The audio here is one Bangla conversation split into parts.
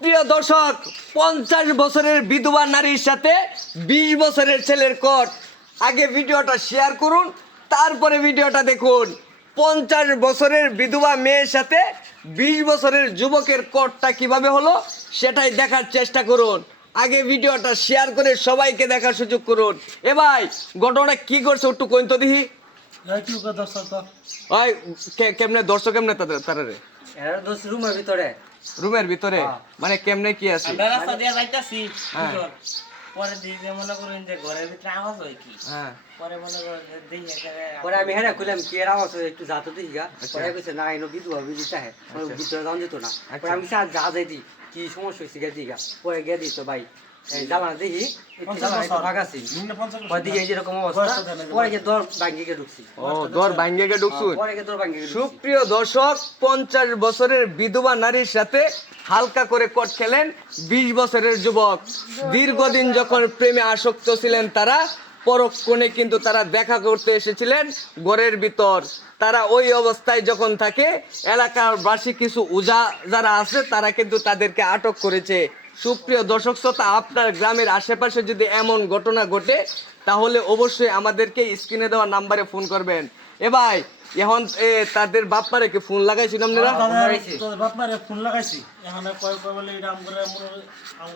প্রিয় দর্শক, 50 বছরের বিধবা নারীর সাথে 20 বছরের ছেলের কট। আগে ভিডিওটা শেয়ার করুন, তারপরে ভিডিওটা দেখুন। 50 বছরের বিধবা মেয়ের সাথে 20 বছরের যুবকের কটটা কিভাবে হলো সেটাই দেখার চেষ্টা করুন। আগে ভিডিওটা শেয়ার করে সবাইকে দেখার সুযোগ করুন। এ ভাই, ঘটনা কি করছে একটু কইন তো দেখি। ভাই কেমনে দর্শক কেমনে তারা রে এরা দোষ রুমের ভিতরে রুমের ভিতরে মানে কেমনে কি আছে? আমরা রাস্তা দিয়ে যাইতাছি হ্যাঁ। পরে দিকে মনে করেন যে ঘরের ভিতরে আওয়াজ হয় কি হ্যাঁ, পরে মনে করেন যে দেখি একেবারে পরে আমি হেরা কইলাম কি এর আওয়াজ হয় একটু যাতে দেখি গা পরে কইছে না এনো বিধবা বিদিতা হে ভিতরে যাওয়া যেত না পরে আমি চা যা যাই দি কি সমস্যা হইছে গা দিগা পরে গে দি তো ভাই এই জানা দেখি একটু জানা একটু ভাগাছি পরে দিকে এই যেরকম অবস্থা পরে গিয়ে দর ভাঙ্গিকে ঢুকছি ও দর ভাঙ্গিকে ঢুকছুন। পরে গিয়ে দর ভাঙ্গিকে ঢুকছি সুপ্রিয় দর্শক, 50 বছরের বিধবা নারীর সাথে হালকা করে কট খেলেন 20 বছরের যুবক। দীর্ঘদিন যখন প্রেমে আসক্ত ছিলেন তারা, পরক্ষণে কিন্তু তারা দেখা করতে এসেছিলেন ঘরের ভিতর। তারা ওই অবস্থায় যখন থাকে, এলাকার বাসী কিছু উজা যারা আছে তারা কিন্তু তাদেরকে আটক করেছে। সুপ্রিয় দর্শক শ্রোতা, আপনার গ্রামের আশেপাশে যদি এমন ঘটনা ঘটে তাহলে অবশ্যই আমাদেরকে স্ক্রিনে দেওয়া নাম্বারে ফোন করবেন। এ ভাই, এখন তাদের বাপ্পারে কি ফোন লাগাইছিল আপনারা? তোদের বাপ মারে ফোন লাগাইছি এখানে কয় কয় বলে এটা আমরা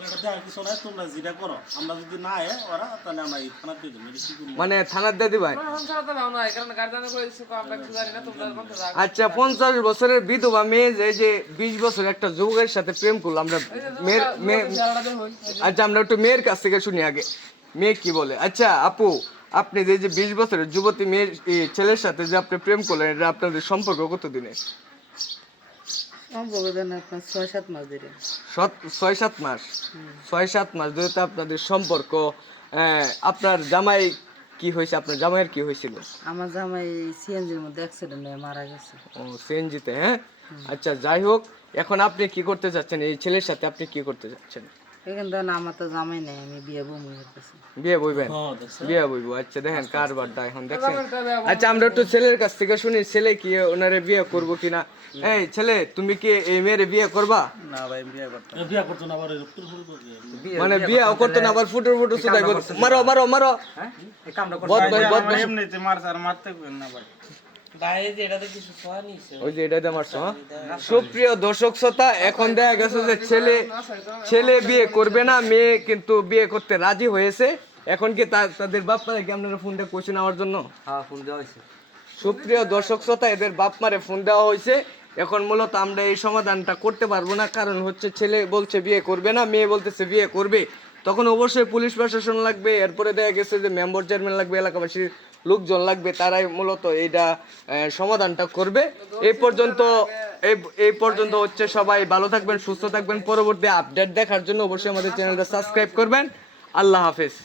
এটা দেয় কিছু নাই তোমরা যেটা করো আমরা যদি না আয় ওরা তাহলে আমরা এই থানা দিয়ে দেবো এটা কি করবো মানে থানার দাদি ভাই। আচ্ছা, 50 বছরের বিধবা মেয়ে যে 20 বছর একটা যুবকের সাথে প্রেম করলো, আমরা আচ্ছা আমরা একটু মেয়ের কাছ থেকে শুনি আগে মেয়ে কি বলে। আচ্ছা আপু, আপনি যে 20 বছরের যুবতী মেয়ের ছেলের সাথে যে আপনি প্রেম করলেন, এটা আপনাদের সম্পর্ক কতদিনের? সম্ভব দেন আপনার 6-7 মাস ধরে। 6-7 মাস। 6-7 মাস ধরে তো আপনাদের সম্পর্ক। আপনার জামাই কি হয়েছে? আপনার জামাইয়ের কি হয়েছিল? আমার জামাই সিএনজির মধ্যে অ্যাক্সিডেন্ট হয়ে মারা গেছে। ও সিএনজিতে, হ্যাঁ। আচ্ছা যাই হোক, এখন আপনি কি করতে চাচ্ছেন? এই ছেলের সাথে আপনি কি করতে চাচ্ছেন? এখান থেকে আমার তো জামাই নেই, আমি বিয়ে বমি করতেছি। বিয়ে বইবেন? বিয়ে বইবো। আচ্ছা দেখেন কারবারটা এখন দেখছেন। আচ্ছা আমরা একটু ছেলের কাছ থেকে শুনি, ছেলে কি ওনারে বিয়ে করবো কিনা। এই ছেলে, তুমি কি এই মেয়ের বিয়ে করবা? না ভাই বিয়ে করতো না আবার ফুল ফুল করে মানে বিয়েও করতো না, আবার ফুটুর ফুটুর সুদাই করতো। মারো মারো মারো। হ্যাঁ এই কামটা করছি বদ ভাই বদ ভাই। এমনিতে মারছে আর মারতে কই না ভাই বাইরে যে এটা তো কিছু সোয়া নিছে ওই যে এটাতে মারছো। হ্যাঁ? সুপ্রিয় দর্শক শ্রোতা, এখন দেখা গেছে যে ছেলে বিয়ে করবে না, মেয়ে কিন্তু বিয়ে করতে রাজি হয়েছে। এখন কি তাদের বাপ মারে কি আপনারা ফোনটা কোশ্চেন নেওয়ার জন্য? হ্যাঁ ফোন দেওয়া হইছে সুপ্রিয় দর্শক শ্রোতা, এদের বাপ মারে ফোন দেওয়া হয়েছে। এখন মূলত আমরা এই সমাধানটা করতে পারবো না, কারণ হচ্ছে ছেলে বলছে বিয়ে করবে না, মেয়ে বলতেছে বিয়ে করবে। তখন অবশ্যই পুলিশ প্রশাসন লাগবে, এরপরে দেখা গেছে যে মেম্বার চেয়ারম্যান লাগবে, এলাকাবাসীর লোকজন লাগবে, তারাই মূলত এইটা সমাধানটা করবে। এই পর্যন্ত হচ্ছে সবাই ভালো থাকবেন, সুস্থ থাকবেন। পরবর্তী আপডেট দেখার জন্য অবশ্যই আমাদের চ্যানেলটা সাবস্ক্রাইব করবেন। আল্লাহ হাফেজ।